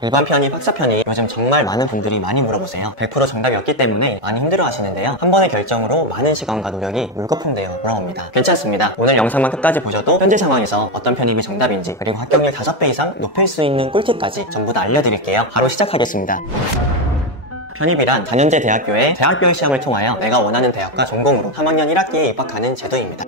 일반 편입, 학사 편입 요즘 정말 많은 분들이 많이 물어보세요. 100% 정답이 없기 때문에 많이 힘들어 하시는데요. 한 번의 결정으로 많은 시간과 노력이 물거품되어 돌아옵니다. 괜찮습니다. 오늘 영상만 끝까지 보셔도 현재 상황에서 어떤 편입이 정답인지, 그리고 합격률 5배 이상 높일 수 있는 꿀팁까지 전부 다 알려드릴게요. 바로 시작하겠습니다. 편입이란 4년제 대학교의 대학별 시험을 통하여 내가 원하는 대학과 전공으로 3학년 1학기에 입학하는 제도입니다.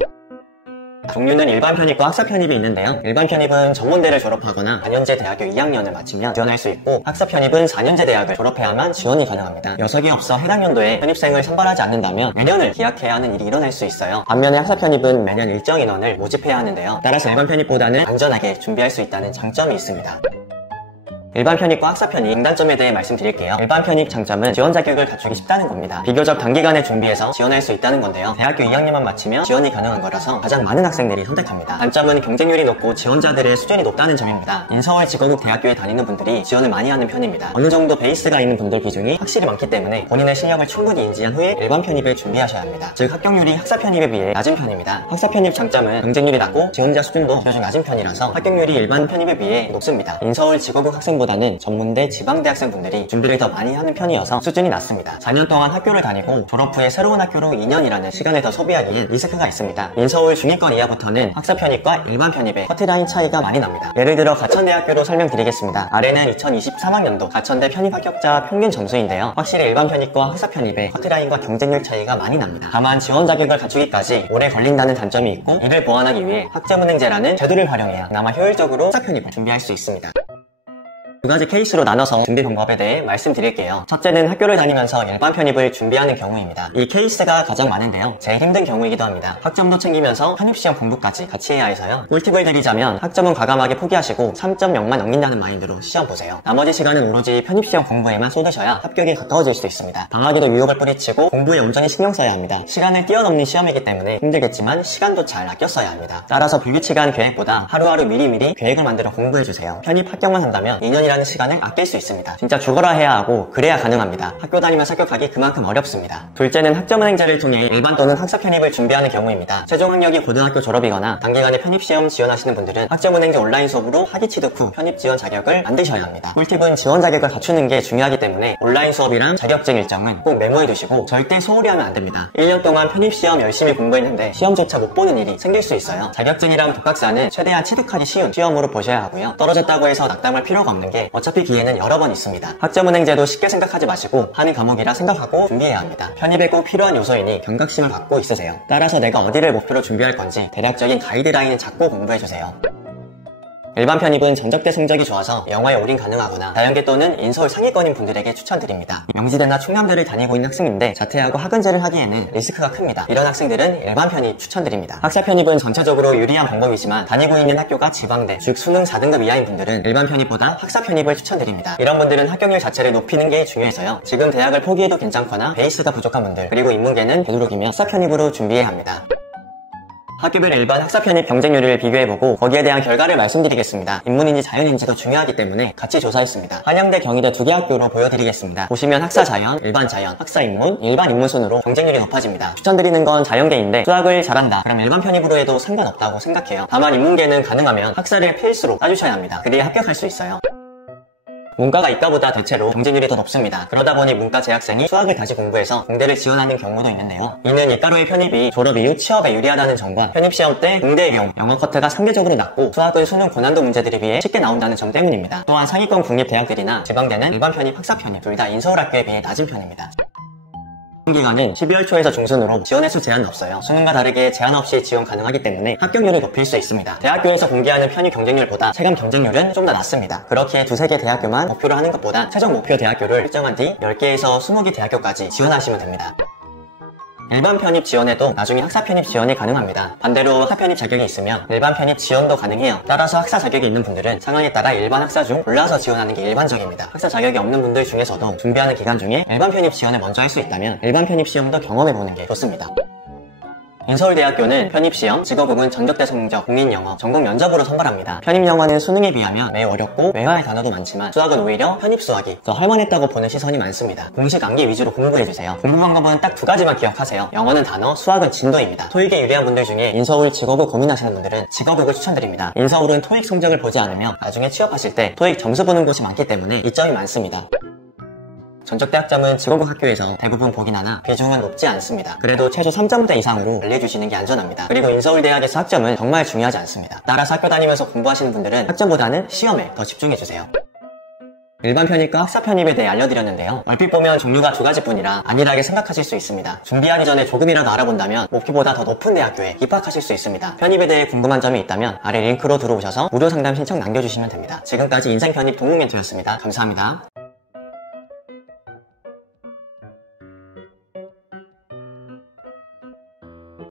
종류는 일반 편입과 학사 편입이 있는데요. 일반 편입은 전문대를 졸업하거나 4년제 대학교 2학년을 마치면 지원할 수 있고, 학사 편입은 4년제 대학을 졸업해야만 지원이 가능합니다. 녀석이 없어 해당 연도에 편입생을 선발하지 않는다면 매년을 희약해야 하는 일이 일어날 수 있어요. 반면에 학사 편입은 매년 일정 인원을 모집해야 하는데요. 따라서 일반 편입보다는 안전하게 준비할 수 있다는 장점이 있습니다. 일반 편입과 학사 편입 장단점에 대해 말씀드릴게요. 일반 편입 장점은 지원 자격을 갖추기 쉽다는 겁니다. 비교적 단기간에 준비해서 지원할 수 있다는 건데요. 대학교 2학년만 마치면 지원이 가능한 거라서 가장 많은 학생들이 선택합니다. 단점은 경쟁률이 높고 지원자들의 수준이 높다는 점입니다. 인서울 직업국 대학교에 다니는 분들이 지원을 많이 하는 편입니다. 어느 정도 베이스가 있는 분들 비중이 확실히 많기 때문에 본인의 실력을 충분히 인지한 후에 일반 편입을 준비하셔야 합니다. 즉 합격률이 학사 편입에 비해 낮은 편입니다. 학사 편입 장점은 경쟁률이 낮고 지원자 수준도 비교적 낮은 편이라서 합격률이 일반 편입에 비해 높습니다. 인서울 직업국 학생보다는 전문대, 지방대 학생분들이 준비를 더 많이 하는 편이어서 수준이 낮습니다. 4년 동안 학교를 다니고 졸업 후에 새로운 학교로 2년이라는 시간을 더 소비하기엔 리스크가 있습니다. 인서울 중위권 이하부터는 학사 편입과 일반 편입의 커트라인 차이가 많이 납니다. 예를 들어 가천대학교로 설명드리겠습니다. 아래는 2023학년도 가천대 편입 합격자 평균 점수인데요. 확실히 일반 편입과 학사 편입의 커트라인과 경쟁률 차이가 많이 납니다. 다만 지원 자격을 갖추기까지 오래 걸린다는 단점이 있고, 이를 보완하기 위해 학점은행제라는 제도를 활용해야 그나마 효율적으로 학사 편입을 준비할 수 있습니다. 두 가지 케이스로 나눠서 준비 방법에 대해 말씀드릴게요. 첫째는 학교를 다니면서 일반 편입을 준비하는 경우입니다. 이 케이스가 가장 많은데요. 제일 힘든 경우이기도 합니다. 학점도 챙기면서 편입시험 공부까지 같이 해야 해서요. 꿀팁을 드리자면 학점은 과감하게 포기하시고 3.0만 넘긴다는 마인드로 시험 보세요. 나머지 시간은 오로지 편입시험 공부에만 쏟으셔야 합격에 가까워질 수도 있습니다. 방학에도 유혹을 뿌리치고 공부에 온전히 신경 써야 합니다. 시간을 뛰어넘는 시험이기 때문에 힘들겠지만 시간도 잘 아껴 써야 합니다. 따라서 불규칙한 계획보다 하루하루 미리미리 계획을 만들어 공부해주세요. 편입 합격만 한다면 2년이라는 시간을 아낄 수 있습니다. 진짜 죽어라 해야 하고 그래야 가능합니다. 학교 다니면서 합격하기 그만큼 어렵습니다. 둘째는 학점은행제를 통해 일반 또는 학사 편입을 준비하는 경우입니다. 최종 학력이 고등학교 졸업이거나 단기간에 편입시험 지원하시는 분들은 학점은행제 온라인 수업으로 학위 취득 후 편입 지원 자격을 만드셔야 합니다. 꿀팁은 지원 자격을 갖추는 게 중요하기 때문에 온라인 수업이랑 자격증 일정은 꼭 메모해 두시고 절대 소홀히 하면 안 됩니다. 1년 동안 편입시험 열심히 공부했는데 시험조차 못 보는 일이 생길 수 있어요. 자격증이랑 독학사는 최대한 취득하기 쉬운 시험으로 보셔야 하고요. 떨어졌다고 해서 낙담할 필요가 없는 게 어차피 기회는 여러 번 있습니다. 학점은행제도 쉽게 생각하지 마시고 하는 과목이라 생각하고 준비해야 합니다. 편입에 꼭 필요한 요소이니 경각심을 갖고 있으세요. 따라서 내가 어디를 목표로 준비할 건지 대략적인 가이드라인을 잡고 공부해주세요. 일반 편입은 전적대 성적이 좋아서 영어에 올인 가능하거나 다연계 또는 인서울 상위권인 분들에게 추천드립니다. 명지대나 충남대를 다니고 있는 학생인데 자퇴하고 학은제를 하기에는 리스크가 큽니다. 이런 학생들은 일반 편입 추천드립니다. 학사 편입은 전체적으로 유리한 방법이지만 다니고 있는 학교가 지방대, 즉 수능 4등급 이하인 분들은 일반 편입보다 학사 편입을 추천드립니다. 이런 분들은 합격률 자체를 높이는 게 중요해서요. 지금 대학을 포기해도 괜찮거나 베이스가 부족한 분들, 그리고 인문계는 되도록이면 학사 편입으로 준비해야 합니다. 학교별 일반 학사 편입 경쟁률을 비교해보고 거기에 대한 결과를 말씀드리겠습니다. 인문인지 자연인지도 중요하기 때문에 같이 조사했습니다. 한양대, 경희대 두 개 학교로 보여드리겠습니다. 보시면 학사 자연, 일반 자연, 학사 인문, 일반 인문 순으로 경쟁률이 높아집니다. 추천드리는 건 자연계인데 수학을 잘한다 그럼 일반 편입으로 해도 상관없다고 생각해요. 다만 인문계는 가능하면 학사를 필수로 따주셔야 합니다. 그래야 합격할 수 있어요. 문과가 이과보다 대체로 경쟁률이 더 높습니다. 그러다 보니 문과 재학생이 수학을 다시 공부해서 공대를 지원하는 경우도 있는데요. 이는 이과로의 편입이 졸업 이후 취업에 유리하다는 점과 편입시험 때 공대의 경우 영어 커트가 상대적으로 낮고 수학은 수능 고난도 문제들에 비해 쉽게 나온다는 점 때문입니다. 또한 상위권 국립대학들이나 지방대는 일반 편입, 학사 편입 둘 다 인서울 학교에 비해 낮은 편입니다. 기간은 12월 초에서 중순으로 지원 횟수 제한은 없어요. 수능과 다르게 제한 없이 지원 가능하기 때문에 합격률을 높일 수 있습니다. 대학교에서 공개하는 편입 경쟁률보다 체감 경쟁률은 좀 더 낮습니다. 그렇기에 두세 개 대학교만 목표로 하는 것보다 최종 목표 대학교를 설정한 뒤 10개에서 20개 대학교까지 지원하시면 됩니다. 일반 편입 지원에도 나중에 학사 편입 지원이 가능합니다. 반대로 학사 편입 자격이 있으면 일반 편입 지원도 가능해요. 따라서 학사 자격이 있는 분들은 상황에 따라 일반 학사 중 골라서 지원하는 게 일반적입니다. 학사 자격이 없는 분들 중에서도 준비하는 기간 중에 일반 편입 지원을 먼저 할 수 있다면 일반 편입 시험도 경험해보는 게 좋습니다. 인서울대학교는 편입시험, 직업응은 전격대 성적, 공인영어, 전공 면접으로 선발합니다. 편입영어는 수능에 비하면 매우 어렵고 외화의 단어도 많지만 수학은 오히려 편입수학이 더 할만했다고 보는 시선이 많습니다. 공식 암기 위주로 공부해주세요. 공부 방법은 딱 두 가지만 기억하세요. 영어는 단어, 수학은 진도입니다. 토익에 유리한 분들 중에 인서울 직업을 고민하시는 분들은 직업응을 추천드립니다. 인서울은 토익 성적을 보지 않으면 나중에 취업하실 때 토익 점수 보는 곳이 많기 때문에 이점이 많습니다. 전적대 학점은 직업응 학교에서 대부분 보긴 하나 비중은 높지 않습니다. 그래도 최소 3점대 이상으로 알려주시는 게 안전합니다. 그리고 인서울대학에서 학점은 정말 중요하지 않습니다. 따라서 학교 다니면서 공부하시는 분들은 학점보다는 시험에 더 집중해주세요. 일반 편입과 학사 편입에 대해 알려드렸는데요. 얼핏 보면 종류가 두 가지뿐이라 안일하게 생각하실 수 있습니다. 준비하기 전에 조금이라도 알아본다면 목표보다 더 높은 대학교에 입학하실 수 있습니다. 편입에 대해 궁금한 점이 있다면 아래 링크로 들어오셔서 무료 상담 신청 남겨주시면 됩니다. 지금까지 인생편입 동문멘토였습니다. 감사합니다.